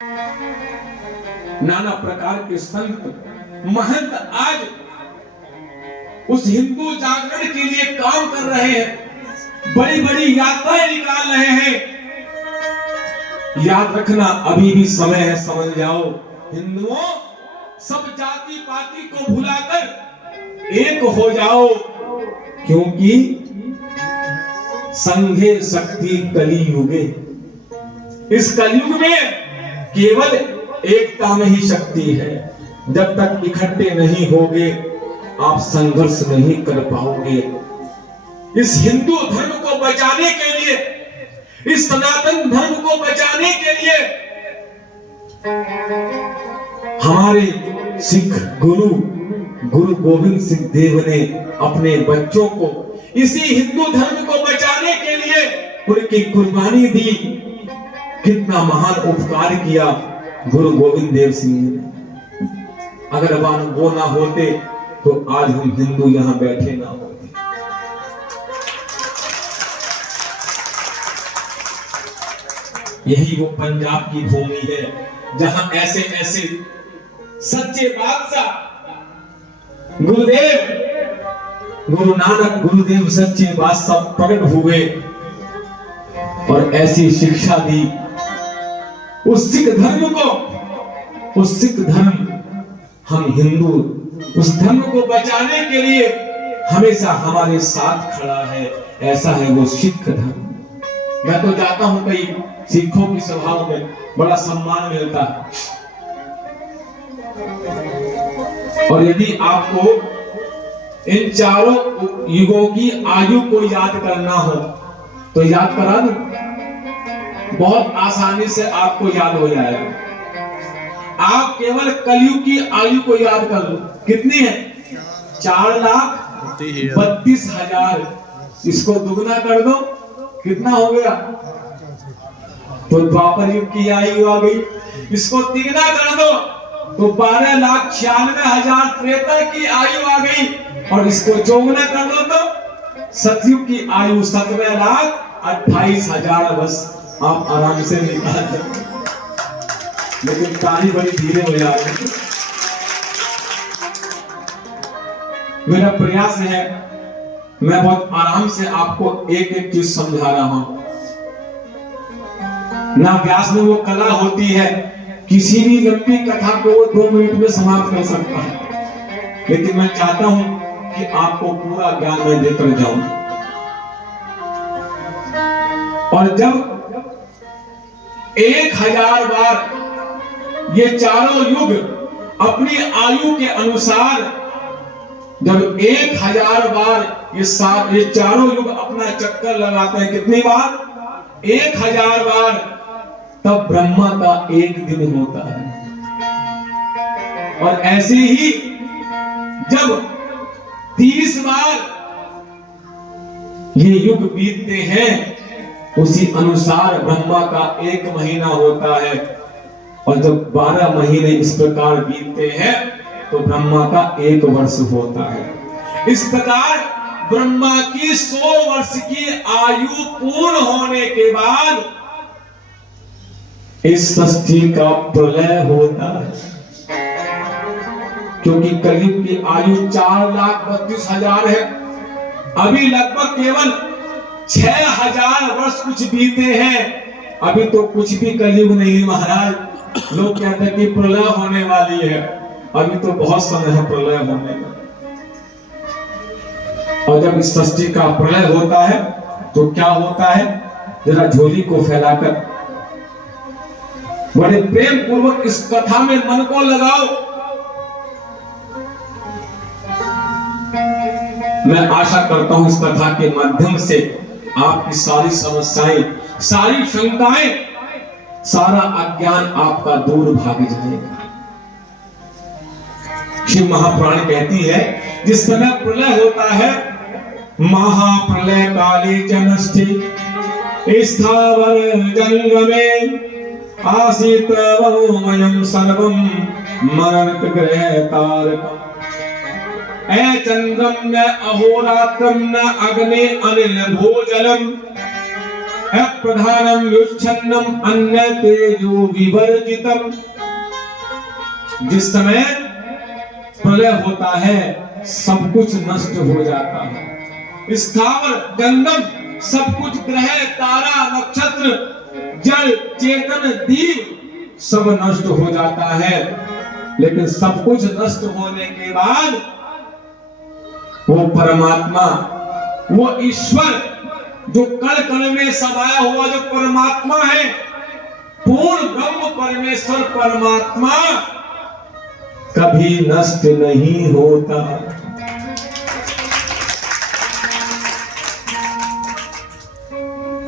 नाना प्रकार के संत महंत आज उस हिंदू जागरण के लिए काम कर रहे हैं, बड़ी बड़ी यात्राएं निकाल रहे हैं। याद रखना अभी भी समय है, समझ जाओ हिंदुओं, सब जाति पाति को भुलाकर एक हो जाओ, क्योंकि संघे शक्ति कलियुगे। इस कलयुग में केवल एकता में ही शक्ति है। जब तक इकट्ठे नहीं होगे आप संघर्ष नहीं कर पाओगे। इस हिंदू धर्म को बचाने के लिए, इस सनातन धर्म को बचाने के लिए हमारे सिख गुरु गोविंद सिंह देव ने अपने बच्चों को इसी हिंदू धर्म को बचाने के लिए उनकी कुर्बानी दी। कितना महान उपकार किया गुरु गोविंद देव सिंह ने। अगर वो ना होते तो आज हम हिंदू यहां बैठे ना होते। यही वो पंजाब की भूमि है जहां ऐसे ऐसे सच्चे बादशाह गुरुदेव, गुरु नानक गुरुदेव सच्चे बादशाह प्रकट हुए और ऐसी शिक्षा दी उस सिख धर्म को। उस सिख धर्म, हम हिंदू उस धर्म को बचाने के लिए हमेशा हमारे साथ खड़ा है। ऐसा है वो सिख धर्म। मैं तो जाता हूं कई सिखों की सभाओं में, बड़ा सम्मान मिलता है। और यदि आपको इन चारों युगों की आयु को याद करना हो तो याद करा दूं, बहुत आसानी से आपको याद हो जाएगा। आप केवल कलयुग की आयु को याद कर लो, कितनी है? 4,32,000। इसको दुगना कर दो, कितना हो गया? तो द्वापर युग की आयु आ गई। इसको तिगना कर दो तो 12,96,000 त्रेता की आयु आ गई। और इसको चौगुना कर दो तो सतयुग की आयु 17,28,000। बस आप आराम से निकाल दो, लेकिन ताली बड़ी धीरे हो जा रही है। मेरा प्रयास है, मैं बहुत आराम से आपको एक एक चीज समझा रहा हूं। ना व्यास में वो कला होती है, किसी भी लंबी कथा को वो 2 मिनट में समाप्त कर सकता है, लेकिन मैं चाहता हूं कि आपको पूरा ज्ञान मैं देकर जाऊं। और जब 1000 बार ये चारों युग अपनी आयु के अनुसार, जब 1000 बार ये चारों युग अपना चक्कर लगाते हैं, कितनी बार? 1000 बार, तब ब्रह्मा का एक दिन होता है। और ऐसे ही जब 30 बार ये युग बीतते हैं, उसी अनुसार ब्रह्मा का 1 महीना होता है। और जब 12 महीने इस प्रकार बीतते हैं तो ब्रह्मा का 1 वर्ष होता है। इस प्रकार ब्रह्मा की 100 वर्ष की आयु पूर्ण होने के बाद इस सृष्टि का प्रलय होता है। क्योंकि कलयुग की आयु 4,32,000 है। अभी लगभग केवल 6,000 वर्ष कुछ बीते हैं। अभी तो कुछ भी कलयुग नहीं महाराज। लोग कहते हैं कि प्रलय होने वाली है, अभी तो बहुत समय है प्रलय होने में। और जब इस सृष्टि का प्रलय होता है तो क्या होता है? जरा झोली को फैलाकर बड़े प्रेम पूर्वक इस कथा में मन को लगाओ। मैं आशा करता हूं इस कथा के माध्यम से आपकी सारी समस्याएं, सारी शंकाएं, सारा अज्ञान आपका दूर भाग जाएगा। शिव महापुराण कहती है, जिस समय प्रलय होता है, महाप्रलय काले जनष्ठे स्थावर जंगमे आसीत वमयम सर्वम मरणक ग्रह तारकम। ऐ चंद्रम न अहोरात्रम न अग्ने अनिल भोजनम अप्रधानम विच्छिन्नम अन्य तेजो विवर्जितम। जिस समय प्रलय होता है सब कुछ नष्ट हो जाता है, स्थावर जंगम सब कुछ, ग्रह तारा नक्षत्र जल चेतन दीप सब नष्ट हो जाता है। लेकिन सब कुछ नष्ट होने के बाद वो परमात्मा, वो ईश्वर जो कण कण में समाया हुआ जो परमात्मा है, पूर्ण ब्रह्म परमेश्वर परमात्मा कभी नष्ट नहीं होता।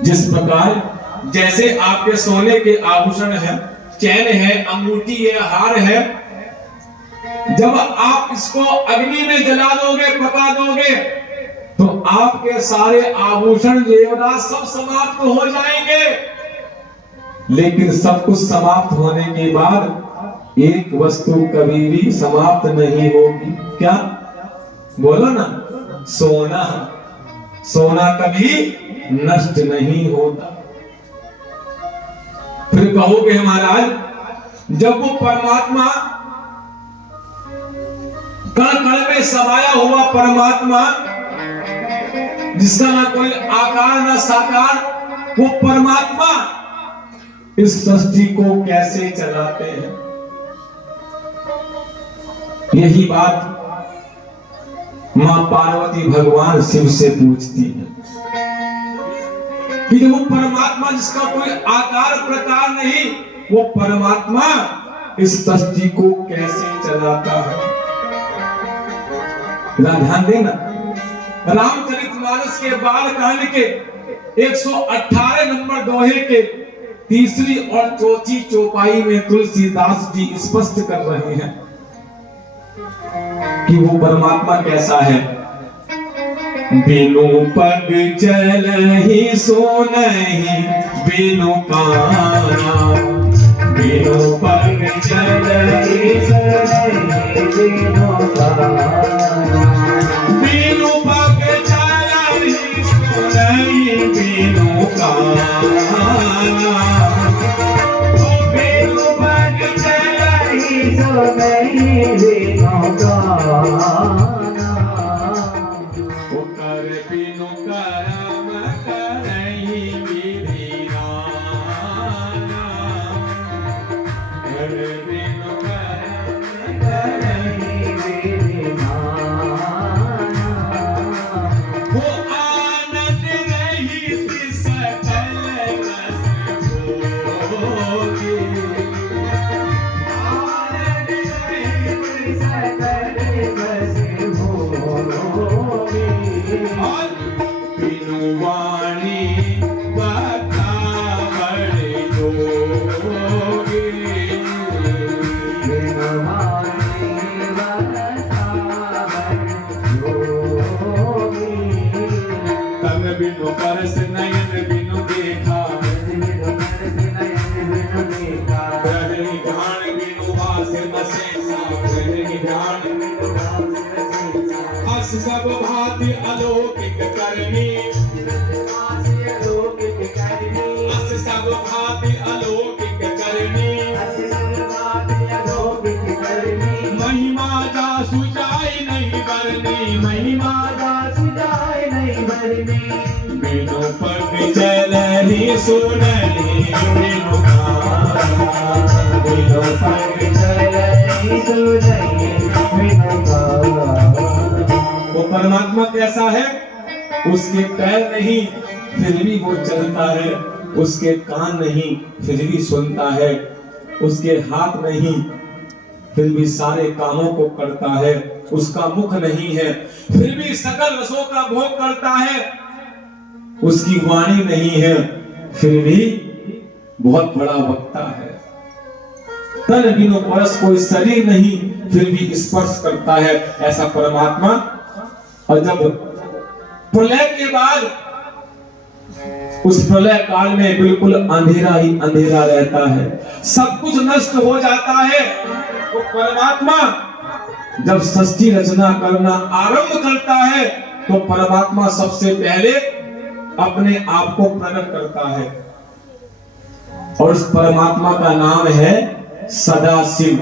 जिस प्रकार जैसे आपके सोने के आभूषण है, चैन है, अंगूठी है, हार है, जब आप इसको अग्नि में जला दोगे, पका दोगे, तो आपके सारे आभूषण जेवरात सब समाप्त हो जाएंगे। लेकिन सब कुछ समाप्त होने के बाद एक वस्तु कभी भी समाप्त नहीं होगी। क्या बोलो ना, सोना। सोना कभी नष्ट नहीं होता। फिर कहोगे महाराज, जब वो परमात्मा कण कण में समाया हुआ परमात्मा, जिसका ना कोई आकार ना साकार, वो परमात्मा इस सृष्टि को कैसे चलाते हैं? यही बात मां पार्वती भगवान शिव से पूछती है कि वो परमात्मा जिसका कोई आकार प्रकार नहीं, वो परमात्मा इस सृष्टि को कैसे चलाता है? ध्यान देना, रामचरितमानस के बाल कांड के 118 नंबर दोहे के तीसरी और चौथी चौपाई में तुलसीदास जी स्पष्ट कर रहे हैं कि वो परमात्मा कैसा है। बिनु पग चलहि सोनहि बिनु काना, बिनु पग चलहि सोनहि बिनु काना, बिनु पग चलहि सोनहि बिनु काना, बिनु पग चलहि सोनहि बिनु काना। सब भांति अलौकिक करनी, सब भांति अलौकिक करनी, महिमा जा सुजाई नहीं बरनी, महिमा जा सुजाई नहीं बरनी, बिनु पग चलहि सोनहि बिनु काना, बिनु पग चलहि सोनहि बिनु काना। वो परमात्मा कैसा है? उसके पैर नहीं फिर भी वो चलता है, उसके कान नहीं फिर भी सुनता है, उसके हाथ नहीं फिर भी सारे कामों को करता है, उसका मुख नहीं है फिर भी सकल रसों का भोग करता है, उसकी वाणी नहीं है फिर भी बहुत बड़ा वक्ता है, तन बिनु परस कोई शरीर नहीं फिर भी स्पर्श करता है, ऐसा परमात्मा। और जब प्रलय के बाद उस प्रलय काल में बिल्कुल अंधेरा ही अंधेरा रहता है, सब कुछ नष्ट हो जाता है, तो परमात्मा जब सृष्टि रचना करना आरंभ करता है तो परमात्मा सबसे पहले अपने आप को प्रकट करता है और उस परमात्मा का नाम है सदाशिव।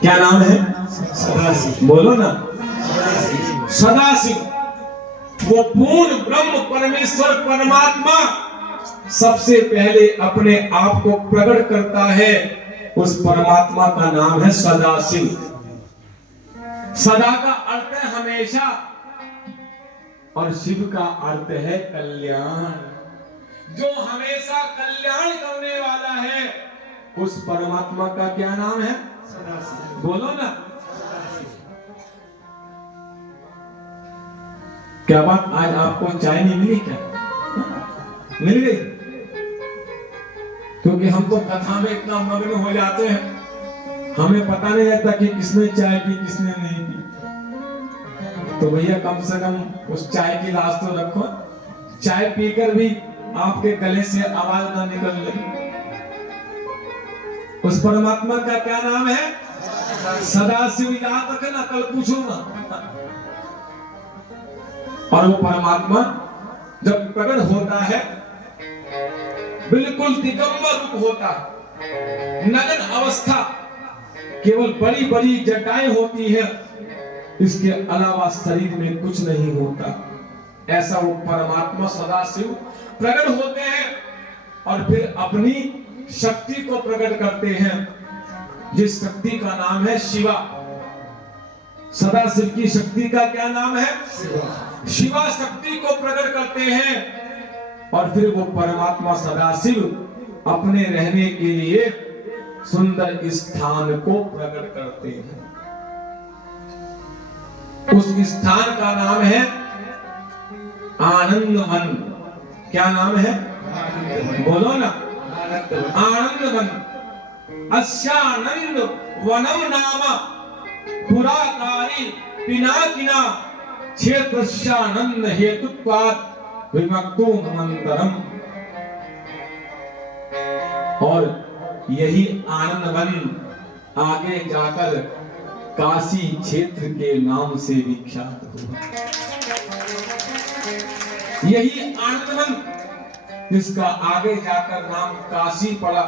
क्या नाम है? सदाशिव। बोलो ना, सदाशिव। वो पूर्ण ब्रह्म परमेश्वर परमात्मा सबसे पहले अपने आप को प्रकट करता है। उस परमात्मा का नाम है सदाशिव। सदा का अर्थ है हमेशा और शिव का अर्थ है कल्याण। जो हमेशा कल्याण करने वाला है उस परमात्मा का क्या नाम है? सदाशिव। बोलो ना। क्या बात, आज आपको चाय नहीं मिली क्या? मिल गई? क्योंकि हम तो कथा में इतना मग्न हो जाते हैं, हमें पता नहीं रहता कि किसने चाय पी किसने नहीं पी। तो भैया कम से कम उस चाय की लाज तो रखो। चाय पीकर भी आपके गले से आवाज ना निकल ले। उस परमात्मा का क्या नाम है? सदाशिव। याद रखना, कल पूछूंगा। और वो परमात्मा जब प्रकट होता है बिल्कुल दिगंबर रूप होता, नग्न अवस्था, केवल बड़ी बड़ी जटाएं होती है, इसके अलावा शरीर में कुछ नहीं होता। ऐसा वो परमात्मा सदाशिव प्रकट होते हैं और फिर अपनी शक्ति को प्रकट करते हैं, जिस शक्ति का नाम है शिवा। सदाशिव की शक्ति का क्या नाम है? शिवा शक्ति को प्रकट करते हैं और फिर वो परमात्मा सदाशिव अपने रहने के लिए सुंदर स्थान को प्रकट करते हैं। उस स्थान का नाम है आनंद वन। क्या नाम है? बोलो ना, आनंद वन। अस्यानंद वनम नाम पुराकारी पिनाकिना क्षेत्रस्यानंद हेतुत्वात् विमक्तुमन्तरम। और यही आनंद वन आगे जाकर काशी क्षेत्र के नाम से विख्यात हुआ। यही आनंद वन जिसका आगे जाकर नाम काशी पड़ा,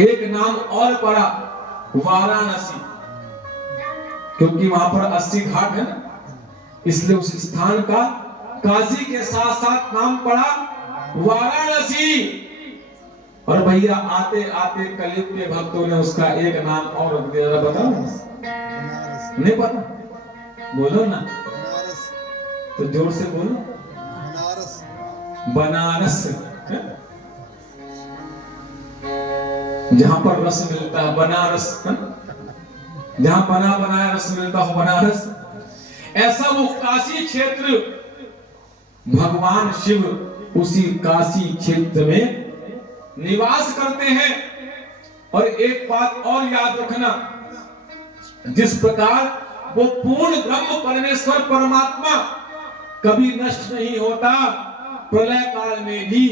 एक नाम और पड़ा वाराणसी, क्योंकि वहां पर 80 घाट है ना, इसलिए उस स्थान का काशी के साथ साथ नाम पड़ा वाराणसी। और भैया आते आते कलयुग के भक्तों ने उसका एक नाम और रख दिया। बताओ, नहीं पता? बोलो ना, तो जोर से बोलो। बनारस। जहां पर रस मिलता है बनारस, जहां बना बनाया रस मिलता हो बनारस। ऐसा वो काशी क्षेत्र, भगवान शिव उसी काशी क्षेत्र में निवास करते हैं। और एक बात और याद रखना, जिस प्रकार वो पूर्ण ब्रह्म परमेश्वर परमात्मा कभी नष्ट नहीं होता, प्रलय काल में भी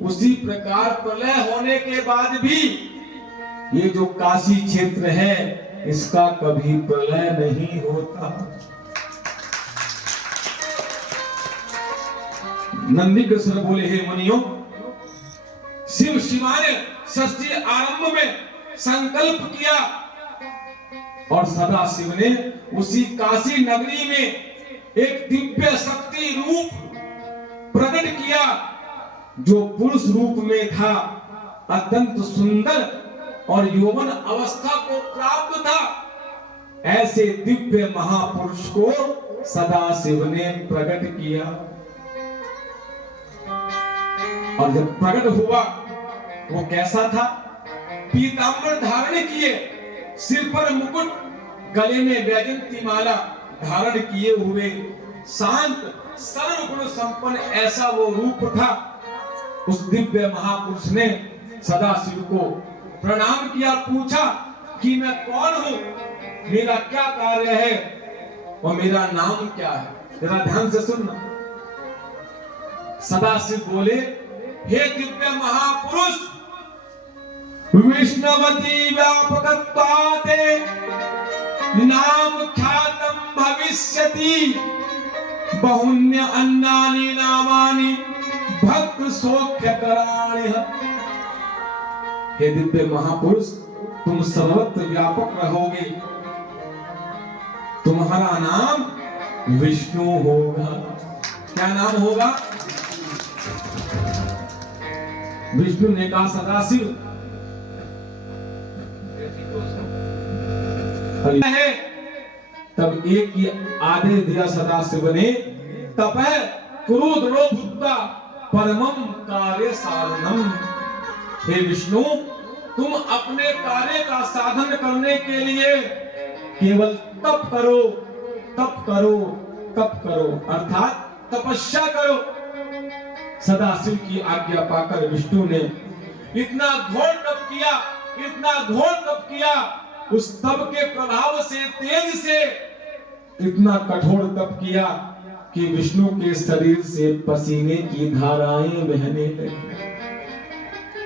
उसी प्रकार प्रलय होने के बाद भी ये जो काशी क्षेत्र है इसका कभी प्रलय नहीं होता। नंदी कृष्ण बोले, हे मुनियों, शिव शिवा ने षष्ठी आरंभ में संकल्प किया और सदा शिव ने उसी काशी नगरी में एक दिव्य शक्ति रूप प्रकट किया, जो पुरुष रूप में था, अत्यंत सुंदर और यौवन अवस्था को प्राप्त था। ऐसे दिव्य महापुरुष को सदाशिव ने प्रकट किया। और जब प्रकट हुआ वो कैसा था? पीतांबर धारण किए, सिर पर मुकुट, गले में वैजयंती माला धारण किए हुए, शांत सर्वगुण संपन्न ऐसा वो रूप था। उस दिव्य महापुरुष ने सदाशिव को प्रणाम किया, पूछा कि मैं कौन हूं, मेरा क्या कार्य है और मेरा नाम क्या है। जरा ध्यान से सुनना। सदाशिव बोले, हे दिव्य महापुरुष, विष्णुवती व्यापकत्वाते नाम ख्यातम भविष्यति बहुन्य अन्नानि नामानि भक्त सौख्य कराणि। हे दिव्य महापुरुष, तुम सर्वत्र व्यापक रहोगे, तुम्हारा नाम विष्णु होगा। क्या नाम होगा? विष्णु ने कहा सदाशिव है, तब एक ही आदेश दिया सदाशिव ने, तपः क्रोधो भूत्वा परमं कार्य साधनम। हे विष्णु, तुम अपने कार्य का साधन करने के लिए केवल तप करो, तप करो, तप करो, अर्थात तपस्या करो। सदाशिव की आज्ञा पाकर विष्णु ने इतना घोर तप किया, इतना घोर तप किया, उस तप के प्रभाव से, तेज से इतना कठोर तप किया कि विष्णु के शरीर से पसीने की धाराएं बहने लगी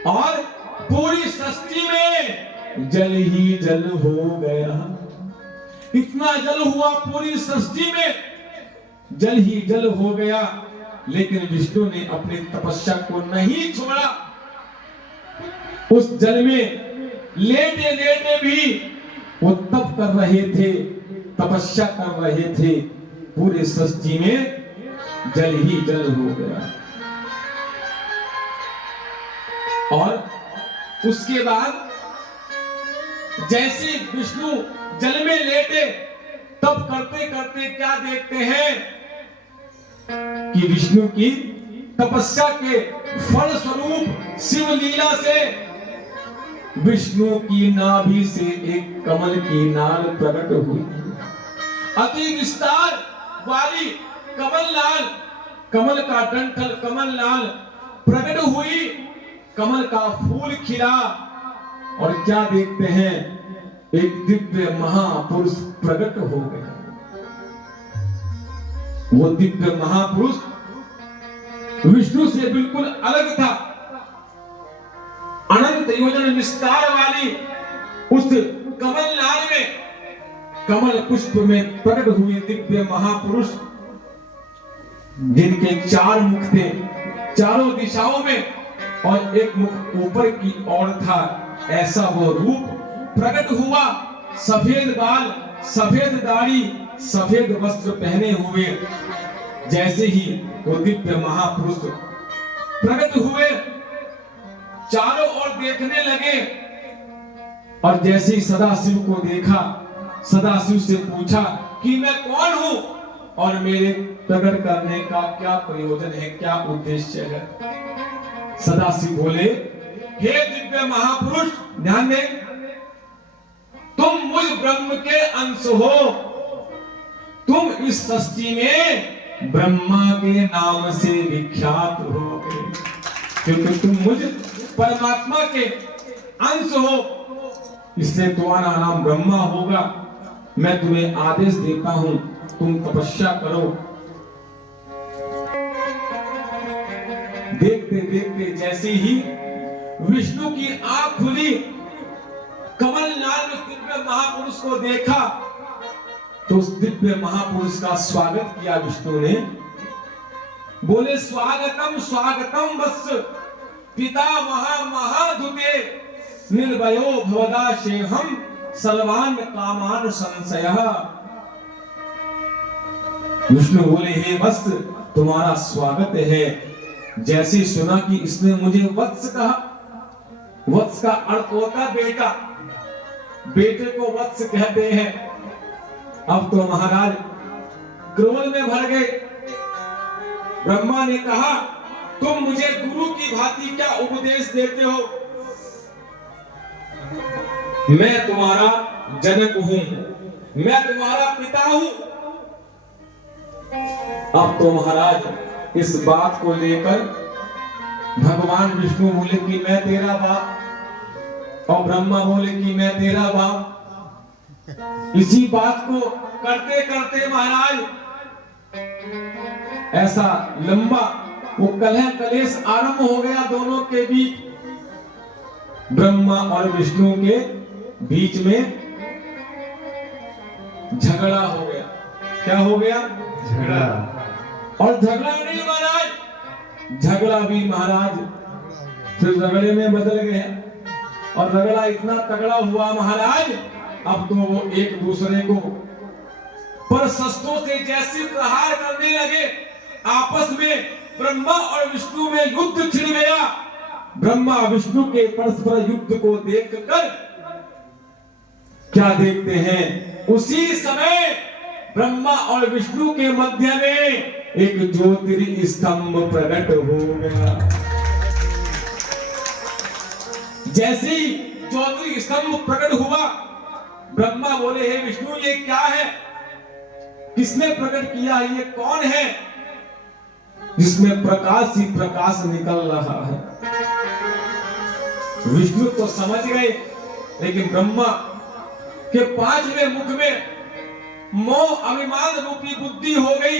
और पूरी सृष्टि में जल ही जल हो गया। इतना जल हुआ, पूरी सृष्टि में जल ही जल हो गया। लेकिन विष्णु ने अपनी तपस्या को नहीं छोड़ा। उस जल में लेटे लेटे भी वो तप कर रहे थे, तपस्या कर रहे थे। पूरे सृष्टि में जल ही जल हो गया। और उसके बाद जैसे विष्णु जल में लेटे तप करते करते क्या देखते हैं कि विष्णु की तपस्या के फल स्वरूप शिव लीला से विष्णु की नाभि से एक कमल की नाल प्रकट हुई। अति विस्तार वाली कमल नाल, कमल का डंठल कमल नाल प्रकट हुई। कमल का फूल खिला और क्या देखते हैं, एक दिव्य महापुरुष प्रकट हो गया। वो दिव्य महापुरुष विष्णु से बिल्कुल अलग था। अनंत योजन विस्तार वाली उस कमल नाल में, कमल पुष्प में प्रकट हुए दिव्य महापुरुष, जिनके 4 मुख थे चारों दिशाओं में और एक मुख ऊपर की ओर था, ऐसा वो रूप प्रकट हुआ। सफेद बाल, सफेद दाढ़ी, सफेद वस्त्र पहने हुए जैसे ही वो दिव्य महापुरुष प्रकट हुए, चारों ओर देखने लगे। और जैसे ही सदाशिव को देखा, सदाशिव से पूछा कि मैं कौन हूं और मेरे प्रकट करने का क्या प्रयोजन है, क्या उद्देश्य है। सदाशिव बोले, हे दिव्य महापुरुष, ध्यान दे, तुम मुझ ब्रह्म के अंश हो। तुम इस सृष्टि में ब्रह्मा के नाम से विख्यात हो, क्योंकि तुम मुझ परमात्मा के अंश हो, इसलिए तुम्हारा नाम ब्रह्मा होगा। मैं तुम्हें आदेश देता हूं, तुम तपस्या करो। देखते देखते जैसे ही विष्णु की आंख खुली, कमल नाल में दिव्य महापुरुष को देखा, तो उस दिव्य महापुरुष का स्वागत किया विष्णु ने। बोले, स्वागतम स्वागतम वत्स पिता महाधुते निर्भयो भवदाशेहम सर्वान कामान संशयः। विष्णु बोले, हे वत्स, तुम्हारा स्वागत है। जैसे सुना कि इसने मुझे वत्स कहा, वत्स का अर्थ होता बेटा, बेटे को वत्स कहते हैं। अब तो महाराज क्रोध में भर गए। ब्रह्मा ने कहा, तुम मुझे गुरु की भांति क्या उपदेश देते हो? मैं तुम्हारा जनक हूं, मैं तुम्हारा पिता हूं। अब तो महाराज इस बात को लेकर भगवान विष्णु बोले कि मैं तेरा बाप, और ब्रह्मा बोले कि मैं तेरा बाप। इसी बात को करते करते महाराज ऐसा लंबा वो कलह कलेश आरंभ हो गया दोनों के बीच। ब्रह्मा और विष्णु के बीच में झगड़ा हो गया। क्या हो गया? झगड़ा। और झगड़ा नहीं महाराज, झगड़ा भी महाराज फिर रगड़े में बदल गया और रगड़ा इतना तगड़ा हुआ महाराज, अब तो वो एक दूसरे को पर शस्त्रों से जैसे प्रहार करने लगे, आपस में ब्रह्मा और विष्णु में युद्ध छिड़ गया। ब्रह्मा विष्णु के परस्पर युद्ध को देखकर क्या देखते हैं, उसी समय ब्रह्मा और विष्णु के मध्य में एक ज्योतिर्लिंग स्तंभ प्रकट हो गया। जैसे ही ज्योतिर्लिंग स्तंभ प्रकट हुआ, ब्रह्मा बोले हे विष्णु ये क्या है, किसने प्रकट किया, ये कौन है जिसमें प्रकाश ही प्रकाश निकल रहा है। विष्णु तो समझ गए, लेकिन ब्रह्मा के पांचवें मुख में मोह अभिमान रूपी बुद्धि हो गई।